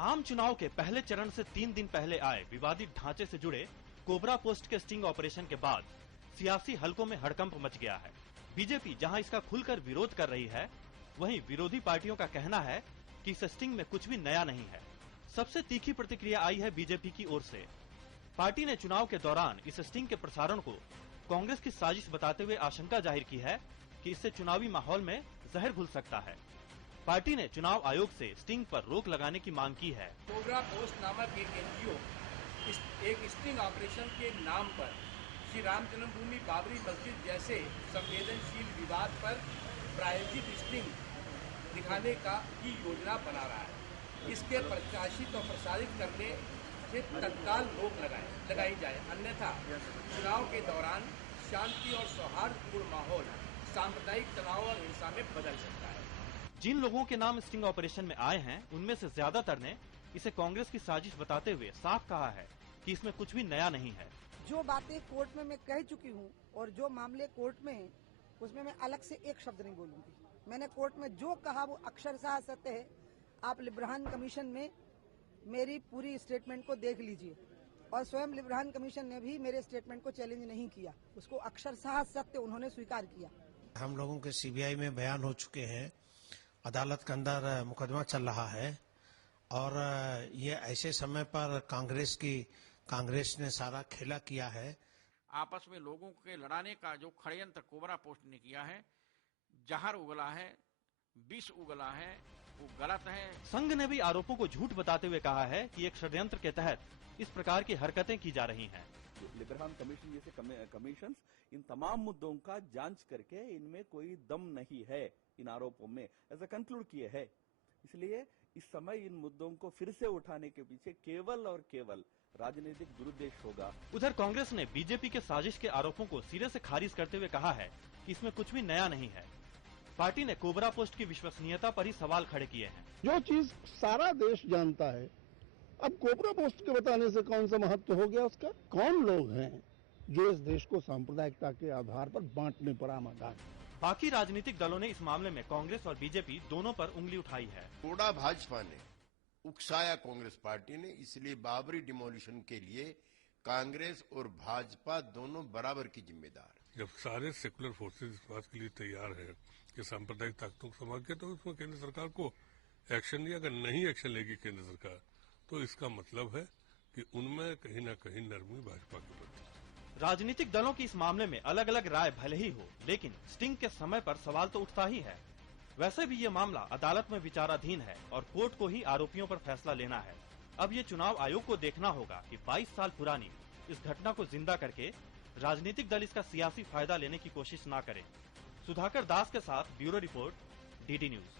आम चुनाव के पहले चरण से 3 दिन पहले आए विवादित ढांचे से जुड़े कोबरा पोस्ट के स्टिंग ऑपरेशन के बाद सियासी हलकों में हड़कंप मच गया है। बीजेपी जहां इसका खुलकर विरोध कर रही है, वहीं विरोधी पार्टियों का कहना है कि इस स्टिंग में कुछ भी नया नहीं है। सबसे तीखी प्रतिक्रिया आई है बीजेपी की ओर से। पार्टी ने चुनाव के दौरान इस स्टिंग के प्रसारण को कांग्रेस की साजिश बताते हुए आशंका जाहिर की है कि इससे चुनावी माहौल में जहर घुल सकता है। पार्टी ने चुनाव आयोग से स्टिंग पर रोक लगाने की मांग की है। कोबरा पोस्ट नामक एक एनजीओ एक स्टिंग ऑपरेशन के नाम पर श्री राम जन्मभूमि बाबरी मस्जिद जैसे संवेदनशील विवाद पर प्रायोजित स्टिंग दिखाने की योजना बना रहा है। इसके प्रकाशित और प्रसारित करने से तत्काल रोक लगाई जाए, अन्यथा चुनाव के दौरान शांति और सौहार्दपूर्ण माहौल सांप्रदायिक तनाव और हिंसा में बदल सकता है। जिन लोगों के नाम स्टिंग ऑपरेशन में आए हैं, उनमें से ज्यादातर ने इसे कांग्रेस की साजिश बताते हुए साफ कहा है कि इसमें कुछ भी नया नहीं है। जो बातें कोर्ट में मैं कह चुकी हूँ और जो मामले कोर्ट में हैं, उसमें मैं अलग से एक शब्द नहीं बोलूंगी। मैंने कोर्ट में जो कहा वो अक्षरशः सत्य है। आप लिब्रान कमीशन में मेरी पूरी स्टेटमेंट को देख लीजिए और स्वयं लिब्रान कमीशन ने भी मेरे स्टेटमेंट को चैलेंज नहीं किया, उसको अक्षरशः सत्य उन्होंने स्वीकार किया। हम लोगों के सीबीआई में बयान हो चुके हैं, अदालत के अंदर मुकदमा चल रहा है और ये ऐसे समय पर कांग्रेस ने सारा खेला किया है। आपस में लोगों के लड़ाने का जो षड्यंत्र कोबरा पोस्ट ने किया है, जहर उगला है, विष उगला है, वो गलत है। संघ ने भी आरोपों को झूठ बताते हुए कहा है कि एक षड्यंत्र के तहत इस प्रकार की हरकतें की जा रही हैं। लिब्रान कमीशन जैसे कमीशन इन तमाम मुद्दों का जांच करके इनमें कोई दम नहीं है इन आरोपों में, ऐसा कंक्लूड किए है। इसलिए इस समय इन मुद्दों को फिर से उठाने के पीछे केवल और केवल राजनीतिक दुरुद्देश्य होगा। उधर कांग्रेस ने बीजेपी के साजिश के आरोपों को सिरे से खारिज करते हुए कहा है कि इसमें कुछ भी नया नहीं है। पार्टी ने कोबरा पोस्ट की विश्वसनीयता पर ही सवाल खड़े किए हैं। जो चीज सारा देश जानता है, अब कोबरा पोस्ट के बताने से कौन सा महत्व हो गया उसका? कौन लोग हैं जो इस देश को सांप्रदायिकता के आधार पर बांटने पर आमादा है? बाकी राजनीतिक दलों ने इस मामले में कांग्रेस और बीजेपी दोनों पर उंगली उठाई है। थोड़ा भाजपा ने उकसाया कांग्रेस पार्टी ने, इसलिए बाबरी डिमोलिशन के लिए कांग्रेस और भाजपा दोनों बराबर की जिम्मेदार। जब सारे सेकुलर फोर्सेज इस बात के लिए तैयार है कि सांप्रदायिक ताकतों को संभाल के, तो उसमें केंद्र सरकार को एक्शन लिया। अगर नहीं एक्शन लेगी केंद्र सरकार, तो इसका मतलब है कि उनमें कहीं न कहीं नरमी भाजपा के प्रति। राजनीतिक दलों की इस मामले में अलग अलग राय भले ही हो, लेकिन स्टिंग के समय पर सवाल तो उठता ही है। वैसे भी ये मामला अदालत में विचाराधीन है और कोर्ट को ही आरोपियों पर फैसला लेना है। अब ये चुनाव आयोग को देखना होगा कि 22 साल पुरानी इस घटना को जिंदा करके राजनीतिक दल इसका सियासी फायदा लेने की कोशिश न करे। सुधाकर दास के साथ ब्यूरो रिपोर्ट, डीडी न्यूज।